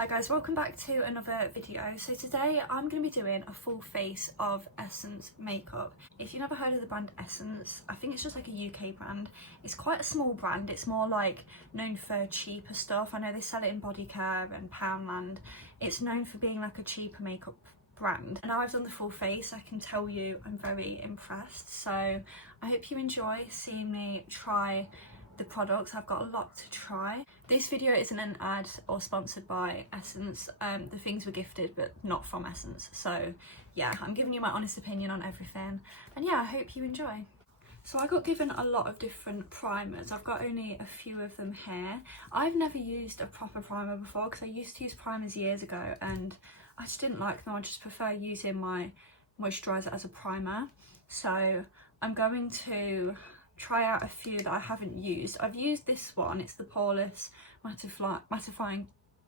Hi guys, welcome back to another video. So today I'm going to be doing a full face of Essence makeup. If you've never heard of the brand Essence, I think it's just like a UK brand. It's quite a small brand. It's more like known for cheaper stuff. I know they sell it in Body Care and Poundland. It's known for being like a cheaper makeup brand. And now I've done the full face, I can tell you I'm very impressed. So I hope you enjoy seeing me try the products. I've got a lot to try. This video isn't an ad or sponsored by Essence. The things were gifted but not from Essence, so yeah, I'm giving you my honest opinion on everything, and yeah, I hope you enjoy. So I got given a lot of different primers. I've got only a few of them here. I've never used a proper primer before because I used to use primers years ago and I just didn't like them. I just prefer using my moisturiser as a primer. So I'm going to try out a few that I haven't used. I've used this one, it's the Poreless mattifying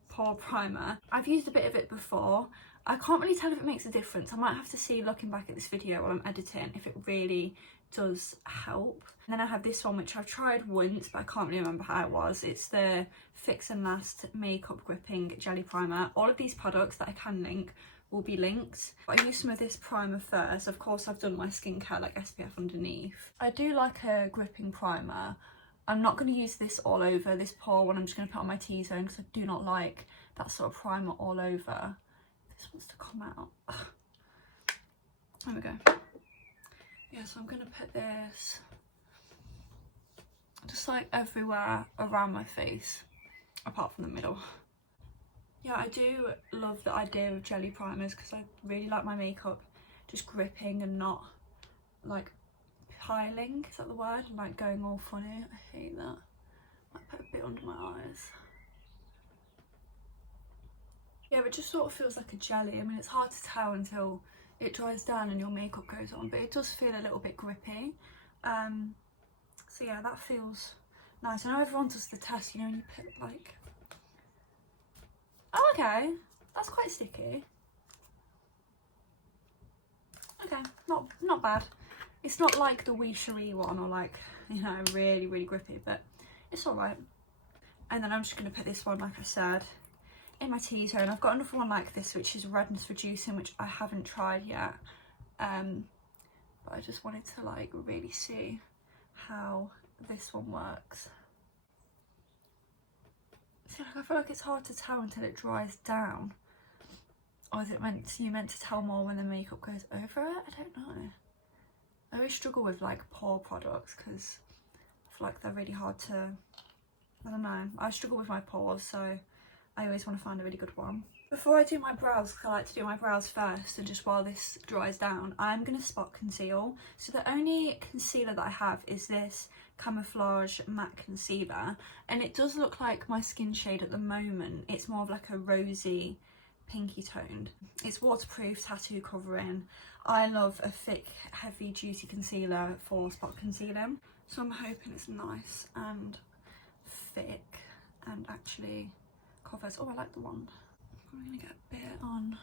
pore primer. I've used a bit of it before. I can't really tell if it makes a difference. I might have to see, looking back at this video while I'm editing, if it really does help. And then I have this one which I've tried once but I can't really remember how it was. It's the Fix and Last Makeup Gripping Jelly Primer. All of these products that I can link will be linked. But I used some of this primer first. Of course I've done my skincare like SPF underneath. I do like a gripping primer. I'm not going to use this all over this pore one. I'm just going to put on my T-zone because I do not like that sort of primer all over. This wants to come out. Ugh. There we go. Yeah, so I'm going to put this just like everywhere around my face apart from the middle. Yeah, I do love the idea of jelly primers because I really like my makeup just gripping and not like piling, is that the word? Like going all funny. I hate that. Might put a bit under my eyes. Yeah, but it just sort of feels like a jelly. I mean, it's hard to tell until it dries down and your makeup goes on, but it does feel a little bit grippy. So yeah, that feels nice. I know everyone does the test, you know, when you put like... Oh, okay, that's quite sticky. Okay, not bad. It's not like the Wee Cherie one or like, you know, really grippy, but it's all right. And then I'm just going to put this one, like I said, in my T-zone. I've got another one like this, which is redness reducing, which I haven't tried yet. But I just wanted to like really see how this one works. See, like, I feel like it's hard to tell until it dries down. Or is it meant to tell more when the makeup goes over it? I don't know. I always struggle with like pore products because I feel like they're really hard to, I don't know. I struggle with my pores, so I always want to find a really good one. Before I do my brows, because I like to do my brows first, and just while this dries down, I'm going to spot conceal. So the only concealer that I have is this Camouflage Matte Concealer, and it does look like my skin shade at the moment. It's more of like a rosy, pinky toned. It's waterproof, tattoo covering. I love a thick, heavy, juicy concealer for spot concealing. So I'm hoping it's nice and thick and actually covers. Oh, I like the wand. I'm gonna get a bit on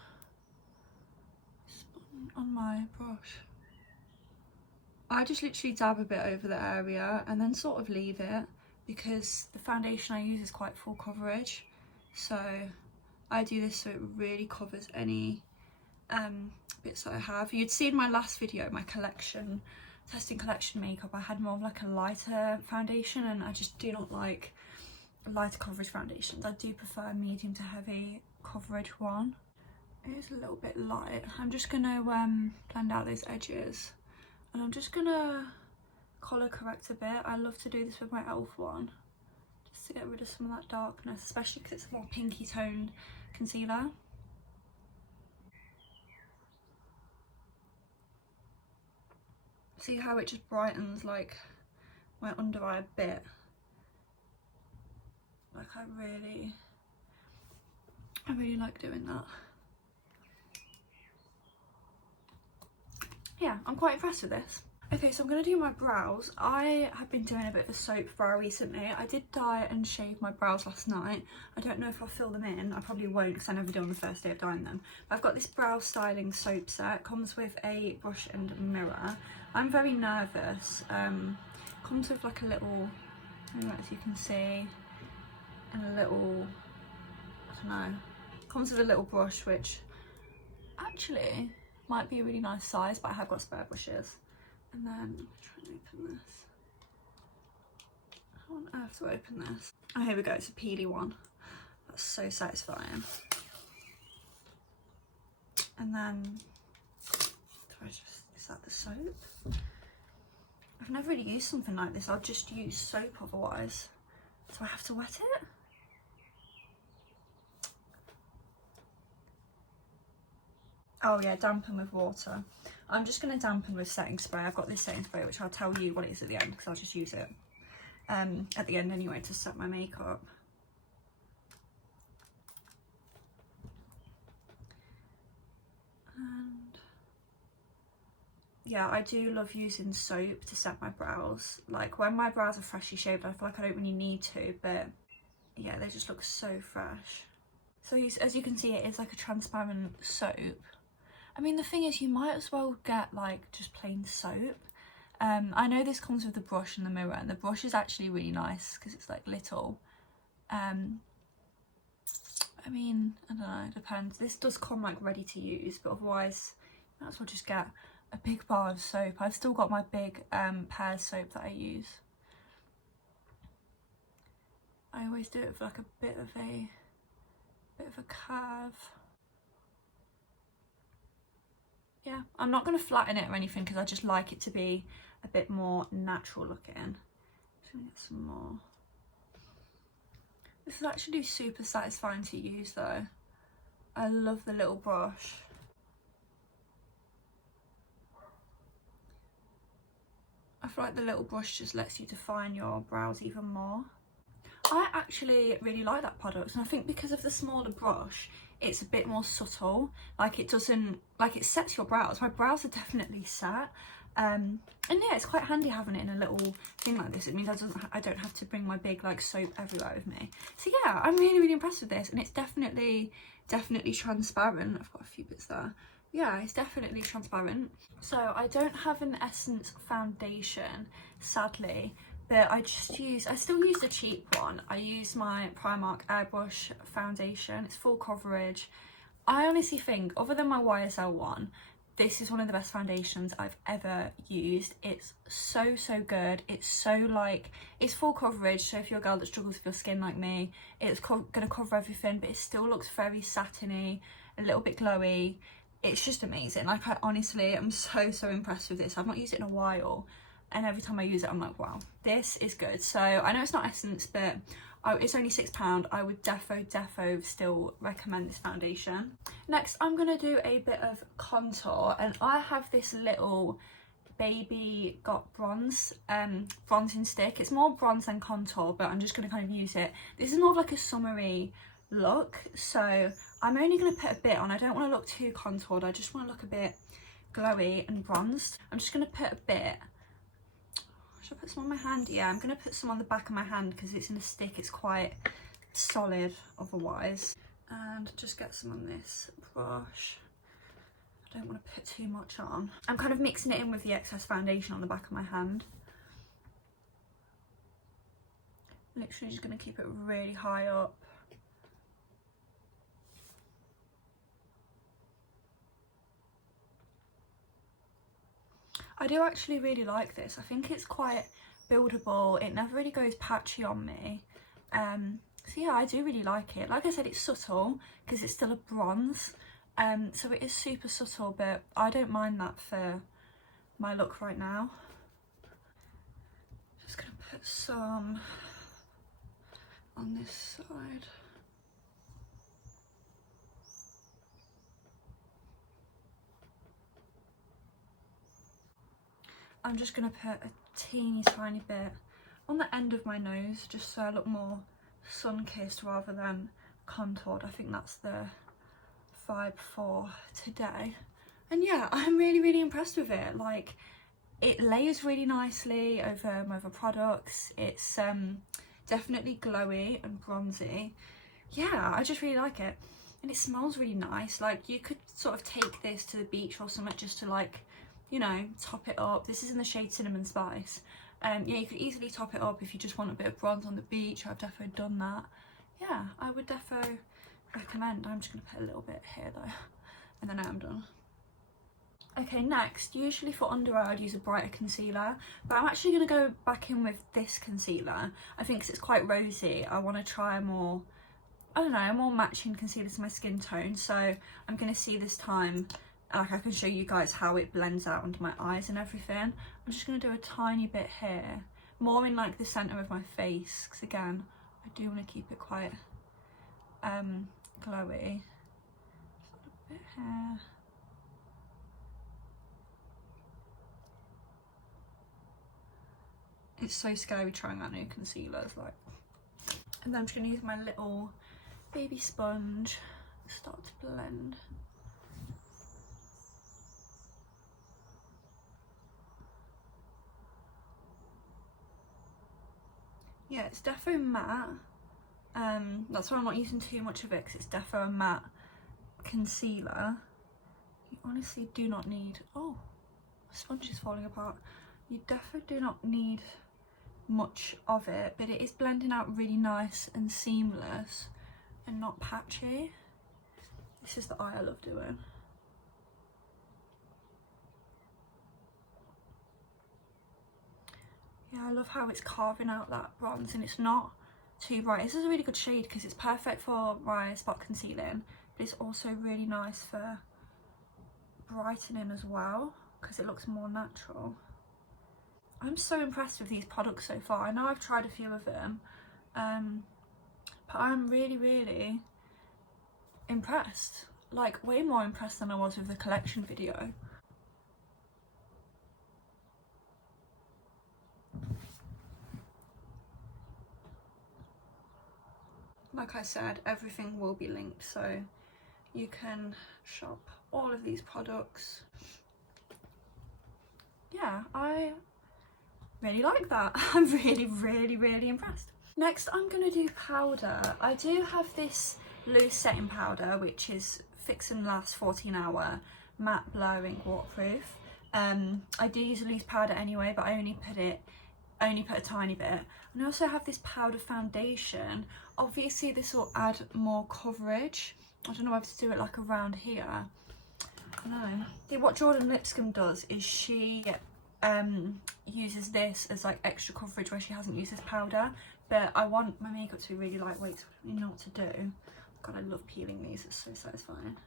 my brush. I just literally dab a bit over the area and then sort of leave it because the foundation I use is quite full coverage. So I do this so it really covers any bits that I have. You'd see in my last video, my collection, testing collection makeup, I had more of like a lighter foundation, and I just do not like lighter coverage foundations. I do prefer a medium to heavy coverage one. It is a little bit light. I'm just gonna blend out those edges, and I'm just gonna colour correct a bit. I love to do this with my e.l.f. one, just to get rid of some of that darkness, especially because it's a more pinky toned concealer. See how it just brightens like my under eye a bit? Like I really like doing that. Yeah, I'm quite impressed with this. Okay, so I'm going to do my brows. I have been doing a bit of a soap brow recently. I did dye and shave my brows last night. I don't know if I'll fill them in. I probably won't because I never do on the first day of dyeing them. But I've got this brow styling soap set. It comes with a brush and mirror. I'm very nervous. Comes with like a little, as you can see, and a little, I don't know, Comes with a little brush, which actually might be a really nice size, but I have got spare brushes. And then try and open this. How on earth do I open this? Oh, here we go, it's a peely one. That's so satisfying. And then, is that the soap? I've never really used something like this. I'll just use soap otherwise. So I have to wet it? Oh yeah, dampen with water. I'm just going to dampen with setting spray. I've got this setting spray, which I'll tell you what it is at the end, because I'll just use it at the end anyway to set my makeup. And yeah, I do love using soap to set my brows. Like when my brows are freshly shaved, I feel like I don't really need to, but yeah, they just look so fresh. So as you can see, it is like a transparent soap. I mean, the thing is, you might as well get like just plain soap. I know this comes with the brush and the mirror, and the brush is actually really nice because it's like little. I mean, I don't know, it depends. This does come like ready to use, but otherwise, you might as well just get a big bar of soap. I've still got my big Pears soap that I use. I always do it for like a bit of a curve. Yeah, I'm not going to flatten it or anything because I just like it to be a bit more natural looking. Just going to get some more. This is actually super satisfying to use though. I love the little brush. I feel like the little brush just lets you define your brows even more. I actually really like that product, and I think because of the smaller brush, it's a bit more subtle. Like it doesn't, like it sets your brows. My brows are definitely set. And yeah, it's quite handy having it in a little thing like this. It means I don't have to bring my big like soap everywhere with me. So yeah, I'm really impressed with this, and it's definitely transparent. I've got a few bits there. Yeah, it's definitely transparent. So I don't have an Essence foundation, sadly, but I still use the cheap one. I use my Primark Airbrush foundation. It's full coverage. I honestly think, other than my YSL one, this is one of the best foundations I've ever used. It's so good. It's so like, it's full coverage, so if you're a girl that struggles with your skin like me, it's gonna cover everything, but it still looks very satiny, a little bit glowy. It's just amazing. Like I honestly am so impressed with this. I've not used it in a while, and every time I use it I'm like, wow, this is good. So I know it's not Essence, but it's only £6. I would defo still recommend this foundation. Next I'm gonna do a bit of contour, and I have this little Baby Got Bronze bronzing stick. It's more bronze than contour, but I'm just gonna kind of use it. This is more of like a summery look, so I'm only going to put a bit on. I don't want to look too contoured. I just want to look a bit glowy and bronzed. I'm just going to put a bit. Should I put some on my hand? Yeah, I'm going to put some on the back of my hand because it's in a stick. It's quite solid otherwise. And just get some on this brush. I don't want to put too much on. I'm kind of mixing it in with the excess foundation on the back of my hand. Literally just going to keep it really high up. I do actually really like this. I think it's quite buildable. It never really goes patchy on me. So yeah, I do really like it. Like I said, it's subtle because it's still a bronze. So it is super subtle, but I don't mind that for my look right now. Just gonna put some on this side. I'm just going to put a teeny tiny bit on the end of my nose just so I look more sun-kissed rather than contoured. I think that's the vibe for today. And yeah, I'm really impressed with it. Like, it layers really nicely over my other products. It's definitely glowy and bronzy. Yeah, I just really like it. And it smells really nice. Like, you could sort of take this to the beach or something just to like, you know, top it up. This is in the shade Cinnamon Spice. Yeah, you could easily top it up if you just want a bit of bronze on the beach. I've definitely done that. Yeah, I would defo recommend. I'm just going to put a little bit here though, and then I'm done. Okay, next, usually for under eye I'd use a brighter concealer, but I'm actually going to go back in with this concealer. I think 'cause it's quite rosy, I want to try a more, I don't know, a more matching concealer to my skin tone. So I'm going to see this time, like I can show you guys how it blends out under my eyes and everything. I'm just going to do a tiny bit here, more in like the centre of my face, because again, I do want to keep it quite glowy. Just a bit here. It's so scary trying out new concealers, like. And then I'm just going to use my little baby sponge, start to blend. Yeah, it's defo matte. That's why I'm not using too much of it, because it's defo a matte concealer. You honestly do not need, oh, the sponge is falling apart. You definitely do not need much of it, but it is blending out really nice and seamless and not patchy. This is the eye I love doing. Yeah, I love how it's carving out that bronze and it's not too bright. This is a really good shade because it's perfect for my spot concealing, but it's also really nice for brightening as well because it looks more natural. I'm so impressed with these products so far. I know I've tried a few of them, but I'm really impressed. Like way more impressed than I was with the collection video. Like I said, everything will be linked, so you can shop all of these products. Yeah, I really like that. I'm really impressed. Next I'm going to do powder. I do have this loose setting powder which is Fix and Last 14-hour matte blurring waterproof. I do use a loose powder anyway, but I only put a tiny bit. And I also have this powder foundation. Obviously this will add more coverage. I don't know whether to do it like around here. I don't know. What Jordan Lipscomb does is she uses this as like extra coverage where she hasn't used this powder, but I want my makeup to be really lightweight, so I don't really know what to do. God, I love peeling these, it's so satisfying.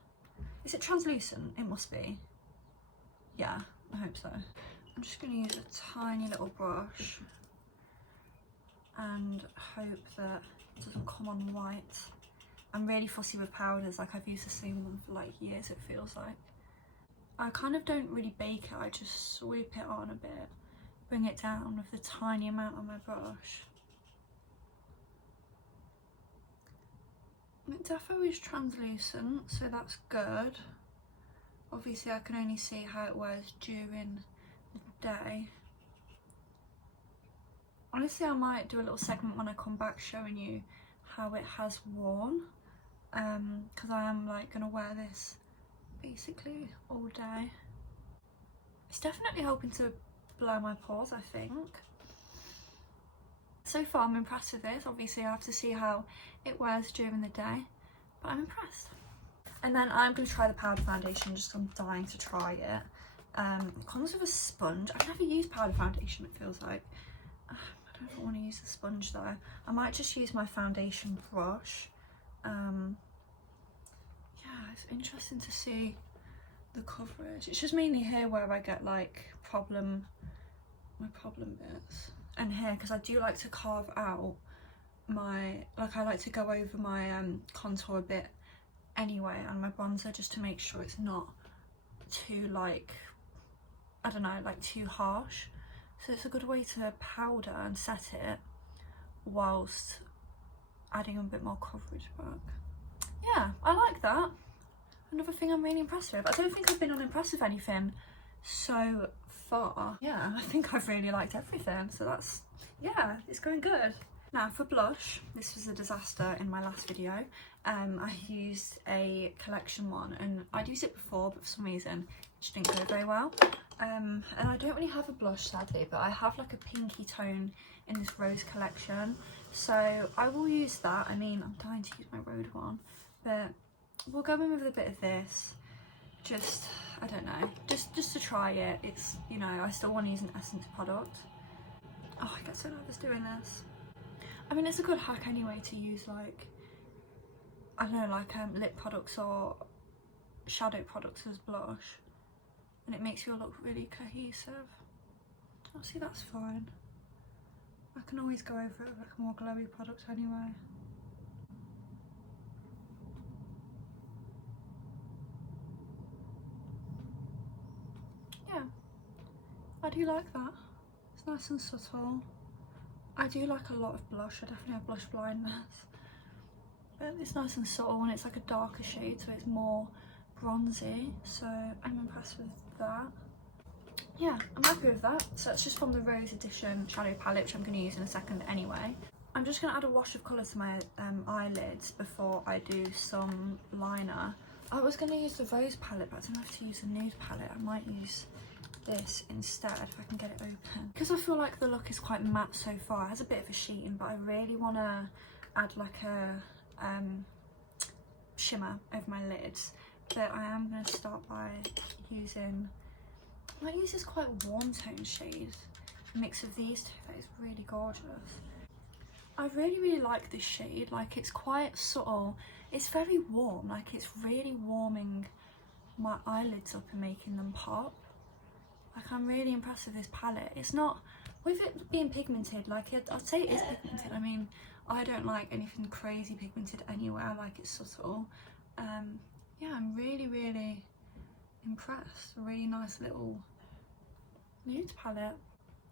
Is it translucent? It must be. Yeah, I hope so. I'm just going to use a tiny little brush and hope that it doesn't come on white. I'm really fussy with powders, like I've used the same one for like years it feels like. I kind of don't really bake it, I just sweep it on a bit, bring it down with the tiny amount on my brush. It definitely is translucent, so that's good. Obviously I can only see how it wears during the day. Honestly, I might do a little segment when I come back showing you how it has worn, because I am like gonna wear this basically all day. It's definitely helping to blur my pores, I think. So far I'm impressed with this. Obviously I have to see how it wears during the day, but I'm impressed. And then I'm going to try the powder foundation, just I'm dying to try it. It comes with a sponge. I've never used powder foundation, it feels like. I don't know if I want to use the sponge though. I might just use my foundation brush. Yeah, it's interesting to see the coverage. It's just mainly here where I get like my problem bits. And here, because I do like to carve out my, like I like to go over my contour a bit anyway, and my bronzer, just to make sure it's not too like, I don't know, like too harsh. So it's a good way to powder and set it whilst adding a bit more coverage back. Yeah, I like that. Another thing I'm really impressed with. I don't think I've been unimpressed with anything so far. Yeah, I think I've really liked everything, so that's, yeah, it's going good. Now for blush, this was a disaster in my last video. I used a collection one, and I'd used it before, but for some reason it just didn't go very well. And I don't really have a blush sadly, but I have like a pinky tone in this rose collection, so I will use that. I mean, I'm dying to use my Rhode one, but we'll go in with a bit of this, just, I don't know, just to try it. It's, you know, I still want to use an Essence product. Oh, I get so nervous doing this. I mean, it's a good hack anyway to use, like, I don't know, like lip products or shadow products as blush, and it makes you look really cohesive. Oh, see, that's fine. I can always go over it with like a more glowy product anyway. Yeah, I do like that. It's nice and subtle. I do like a lot of blush. I definitely have blush blindness. But it's nice and subtle, and it's like a darker shade, so it's more bronzy. So I'm impressed with that. Yeah, I'm happy with that. So that's just from the Rose Edition shadow palette, which I'm going to use in a second anyway. I'm just going to add a wash of colour to my eyelids before I do some liner. I was going to use the Rose palette, but I don't have to use the nude palette. I might use this instead if I can get it open. Because I feel like the look is quite matte so far. It has a bit of a sheen, but I really want to add like a shimmer over my lids. But I am going to start by using, I might use this quite warm tone shade, a mix of these two. That is really gorgeous. I really like this shade. Like, it's quite subtle, it's very warm, like it's really warming my eyelids up and making them pop. Like, I'm really impressed with this palette. It's not, with it being pigmented, like I'd say it is pigmented. I mean, I don't like anything crazy pigmented anyway. I like it subtle. Yeah, I'm really impressed. A really nice little nude palette.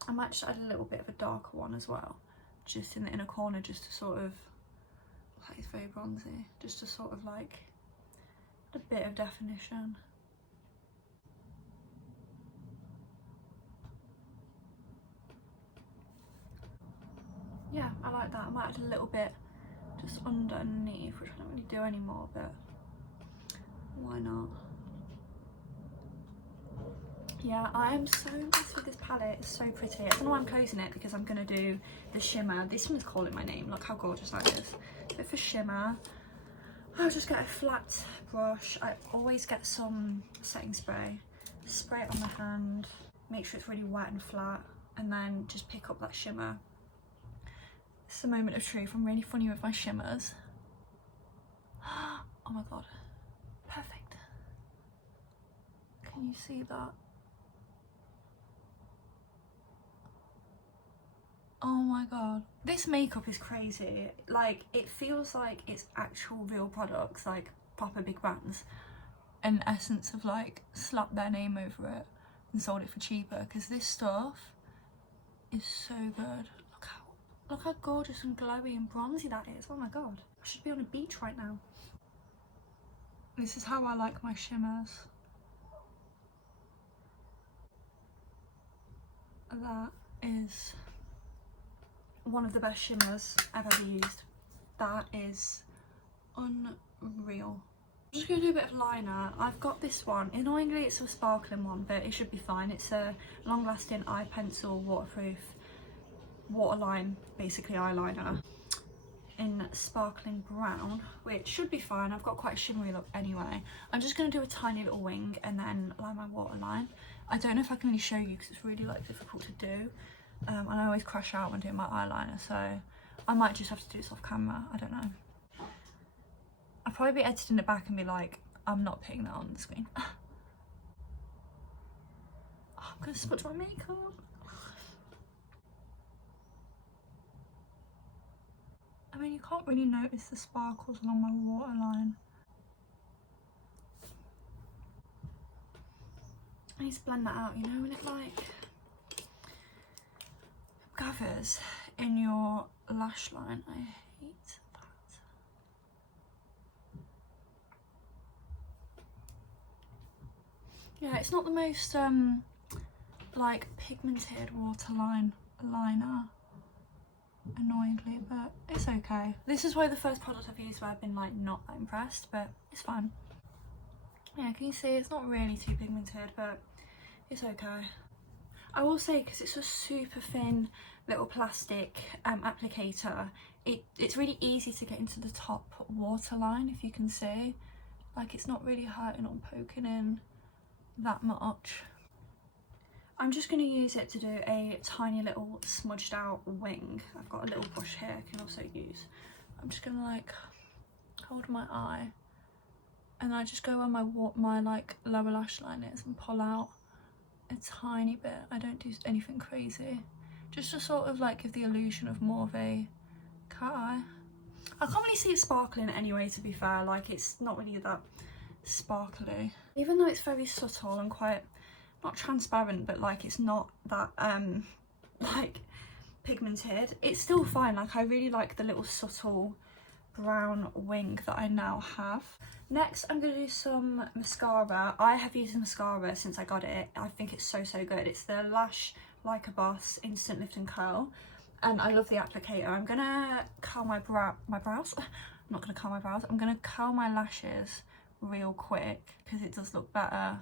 I might just add a little bit of a darker one as well, just in the inner corner, just to sort of, like, it's very bronzy, just to sort of like a bit of definition. Yeah, I like that. I might add a little bit just underneath, which I don't really do anymore, but why not? Yeah, I am so impressed with this palette. It's so pretty. I don't know why I'm closing it, because I'm going to do the shimmer. This one is calling my name. Look how gorgeous that is. But for shimmer, I'll just get a flat brush. I always get some setting spray. Spray it on my hand. Make sure it's really wet and flat. And then just pick up that shimmer. It's a moment of truth. I'm really funny with my shimmers. Oh my god. Perfect. Can you see that? Oh my god. This makeup is crazy. Like, it feels like it's actual real products, like proper big brands. And Essence have like slapped their name over it and sold it for cheaper, because this stuff is so good. Look how gorgeous and glowy and bronzy that is. Oh my god. I should be on a beach right now. This is how I like my shimmers. That is one of the best shimmers I've ever used. That is unreal. I'm just going to do a bit of liner. I've got this one. Annoyingly, it's a sparkling one, but it should be fine. It's a long-lasting eye pencil waterproof waterline, basically eyeliner, in sparkling brown, which should be fine. I've got quite a shimmery look anyway. I'm just going to do a tiny little wing and then line my waterline. I don't know if I can really show you because it's really like difficult to do. And I always crash out when doing my eyeliner, so I might just have to do this off camera. I don't know. I'll probably be editing it back and be like, I'm not putting that on the screen. Oh, I'm going to smudge my makeup. I mean, you can't really notice the sparkles along my waterline. I need to blend that out, you know, when it like gathers in your lash line. I hate that. Yeah, it's not the most like pigmented waterline liner, annoyingly, but it's okay. This is why the first product I've used where I've been like not that impressed, but it's fine. Yeah, can you see it's not really too pigmented, but it's okay. I will say, because it's a super thin little plastic applicator. It's really easy to get into the top waterline, if you can see. Like, it's not really hurting or poking in that much. I'm just going to use it to do a tiny little smudged out wing. I've got a little brush here I can also use. I'm just going to like hold my eye, and I just go where my like lower lash line is and pull out a tiny bit. I don't do anything crazy, just to sort of like give the illusion of more of a cat eye. I can't really see it sparkling anyway, to be fair. Like, it's not really that sparkly, even though it's very subtle and quite not transparent, but like it's not that like pigmented. It's still fine. Like, I really like the little subtle brown wing that I now have. Next, I'm going to do some mascara. I have used mascara since I got it. I think it's so good. It's the Lash Like a Boss Instant Lift and Curl, and I love the applicator. I'm going to curl my brows. I'm not going to curl my brows. I'm going to curl my lashes real quick because it does look better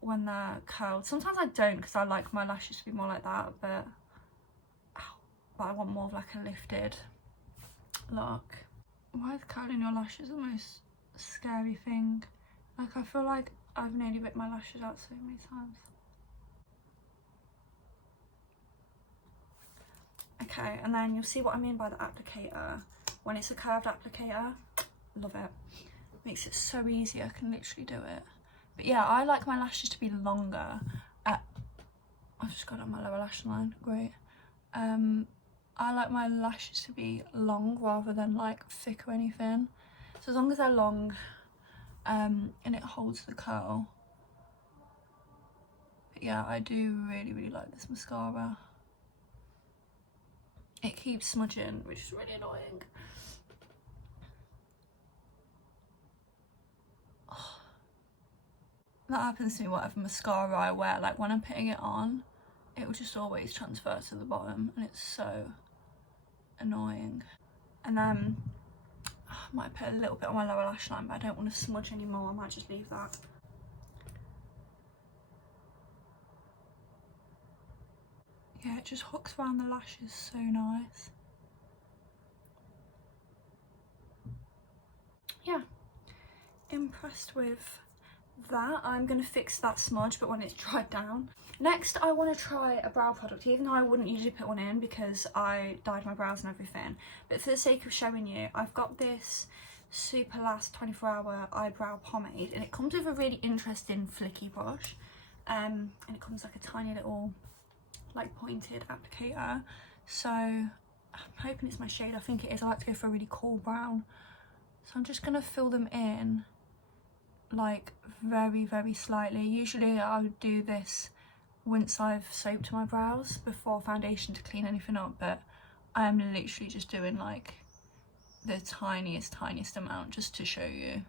when they're curled. Sometimes I don't, because I like my lashes to be more like that, but I want more of like a lifted look. Why is curling your lashes the most scary thing? Like, I feel like I've nearly ripped my lashes out so many times. Okay, and then you'll see what I mean by the applicator. When it's a curved applicator, love it. Makes it so easy, I can literally do it. But yeah, I like my lashes to be longer. I've just got it on my lower lash line, great. I like my lashes to be long rather than like thick or anything. So as long as they're long and it holds the curl. But yeah, I do really like this mascara. It keeps smudging, which is really annoying. Oh. That happens to me whatever mascara I wear. Like, when I'm putting it on, it will just always transfer to the bottom, and it's so annoying. And then I might put a little bit on my lower lash line, but I don't want to smudge anymore. I might just leave that. Yeah, it just hooks around the lashes so nice. Yeah, impressed with that. I'm going to fix that smudge, but when it's dried down. Next, I want to try a brow product, even though I wouldn't usually put one in because I dyed my brows and everything. But for the sake of showing you, I've got this Super Last 24-hour eyebrow pomade, and it comes with a really interesting flicky brush. And it comes like a tiny little like pointed applicator. So I'm hoping it's my shade. I think it is. I like to go for a really cool brown. So I'm just going to fill them in like very slightly. Usually I would do this once I've soaped my brows before foundation to clean anything up, but I am literally just doing like the tiniest amount just to show you.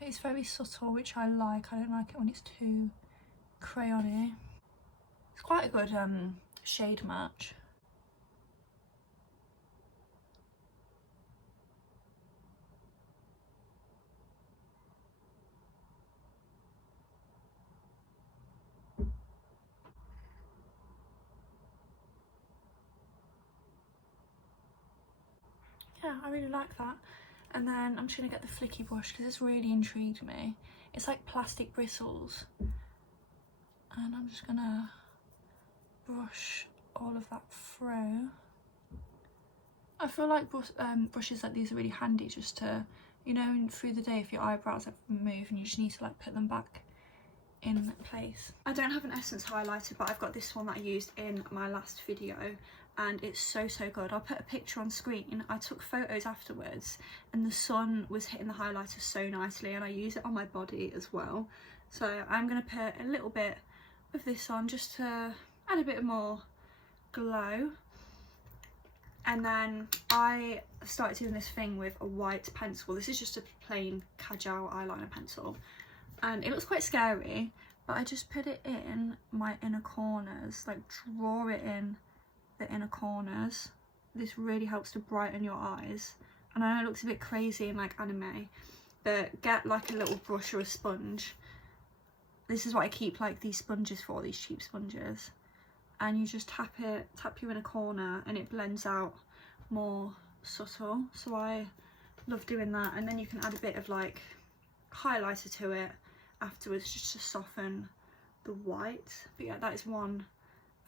It's very subtle, which I like. I don't like it when it's too crayony. It's quite a good shade match. Yeah, I really like that. And then I'm just going to get the flicky brush because it's really intrigued me. It's like plastic bristles. And I'm just going to brush all of that through. I feel like brushes like these are really handy just to, you know, through the day if your eyebrows have moved and you just need to like put them back in place. I don't have an essence highlighter, but I've got this one that I used in my last video, and it's so good. I'll put a picture on screen. I took photos afterwards and the sun was hitting the highlighter so nicely, and I use it on my body as well. So I'm going to put a little bit of this on just to add a bit more glow. And then I started doing this thing with a white pencil. This is just a plain Kajal eyeliner pencil, and it looks quite scary, but I just put it in my inner corners, like draw it in the inner corners. This really helps to brighten your eyes. And I know it looks a bit crazy in like anime, but get like a little brush or a sponge. This is what I keep like these sponges for, these cheap sponges. and you just tap you in a corner and it blends out more subtle. So I love doing that, and then you can add a bit of like highlighter to it afterwards just to soften the white. But yeah, that is one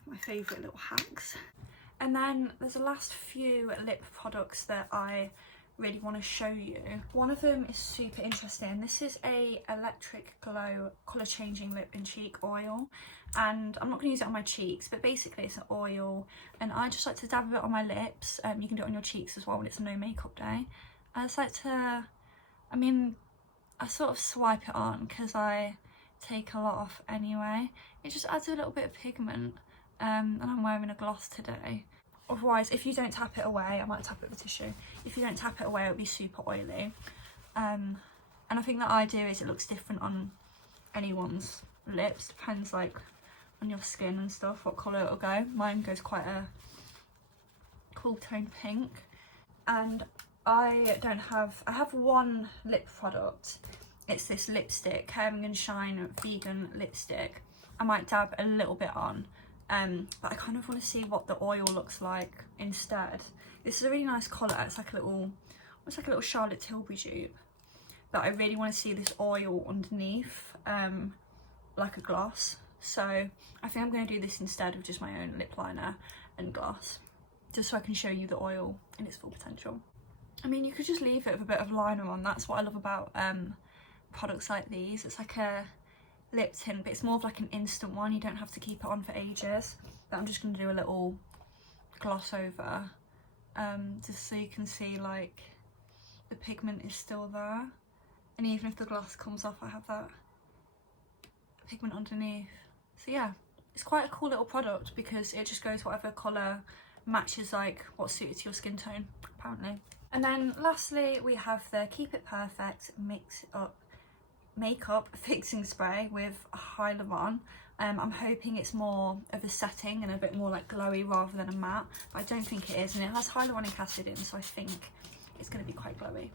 of my favourite little hacks. And then there's the last few lip products that I really want to show you. One of them is super interesting. This is a Electric Glow colour changing lip and cheek oil, and I'm not going to use it on my cheeks, but basically it's an oil and I just like to dab a bit on my lips. You can do it on your cheeks as well when it's a no makeup day. I just like to, I sort of swipe it on because I take a lot off anyway. It just adds a little bit of pigment, and I'm wearing a gloss today. Otherwise, if you don't tap it away, I might tap it with tissue. If you don't tap it away, it'll be super oily. And I think the idea is it looks different on anyone's lips. Depends like on your skin and stuff, what colour it'll go. Mine goes quite a cool tone pink. And I have one lip product. It's this lipstick, Caring and Shine vegan lipstick. I might dab a little bit on. But I kind of want to see what the oil looks like instead. This is a really nice colour. It's like a little, almost like a little Charlotte Tilbury dupe. But I really want to see this oil underneath, like a gloss. So I think I'm going to do this instead of just my own lip liner and gloss, just so I can show you the oil in its full potential. I mean, you could just leave it with a bit of liner on. That's what I love about products like these. It's like a lip tint, but it's more of like an instant one. You don't have to keep it on for ages. But I'm just going to do a little gloss over, just so you can see like the pigment is still there, and even if the gloss comes off, I have that pigment underneath. So yeah, it's quite a cool little product because it just goes whatever colour matches like what's suited to your skin tone, apparently. And then lastly we have the Keep It Perfect Mix Up Makeup Fixing Spray with Hyaluron. I'm hoping it's more of a setting and a bit more like glowy rather than a matte, but I don't think it is, and it has hyaluronic acid in, so I think it's going to be quite glowy.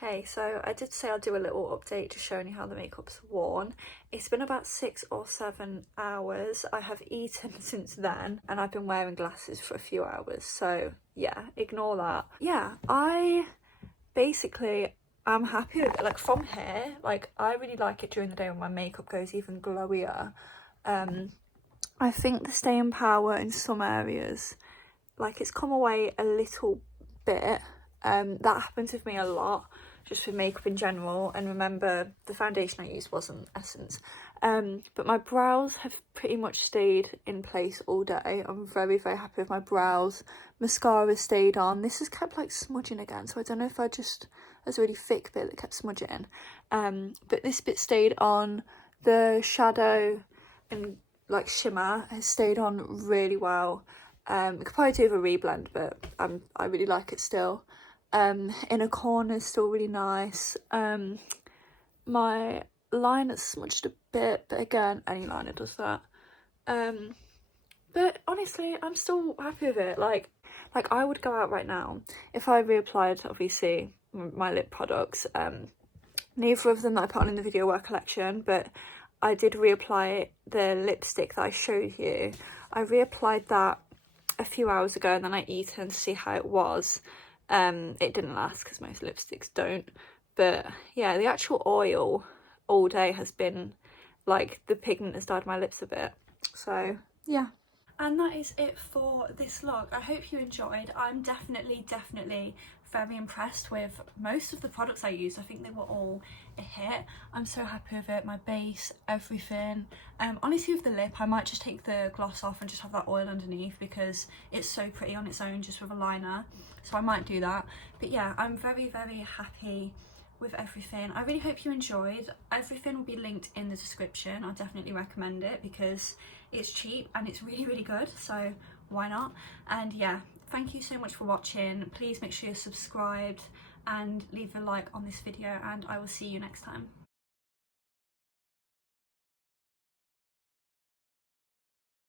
Hey, so I did say I'll do a little update just showing you how the makeup's worn. It's been about 6 or 7 hours. I have eaten since then and I've been wearing glasses for a few hours, so yeah, ignore that. Yeah, I'm happy with it. Like from here, like I really like it during the day when my makeup goes even glowier. I think the staying power in some areas, like it's come away a little bit. That happens with me a lot, just with makeup in general. And remember, the foundation I used wasn't Essence. But my brows have pretty much stayed in place all day. I'm very, very happy with my brows. Mascara stayed on. This has kept like smudging again, so I don't know if there's a really thick bit that kept smudging. But this bit stayed on. The shadow and like shimmer has stayed on really well. I could probably do with a reblend, but I really like it still. Inner corner is still really nice. My liner smudged a bit, but again, any liner does that. But honestly, I'm still happy with it. Like I would go out right now if I reapplied, obviously, my lip products. Neither of them that I put on in the video were collection, but I did reapply the lipstick that I showed you. I reapplied that a few hours ago and then I eaten to see how it was. It didn't last because most lipsticks don't, but yeah, the actual oil all day has been like the pigment has dyed my lips a bit, so yeah. And that is it for this vlog. I hope you enjoyed. I'm definitely very impressed with most of the products I used. I think they were all a hit. I'm so happy with it, my base, everything. Honestly, with the lip, I might just take the gloss off and just have that oil underneath because it's so pretty on its own just with a liner, so I might do that. But yeah, I'm very happy with everything. I really hope you enjoyed. Everything will be linked in the description. I definitely recommend it because it's cheap and it's really good, so why not? And yeah, thank you so much for watching. Please make sure you're subscribed and leave a like on this video, and I will see you next time.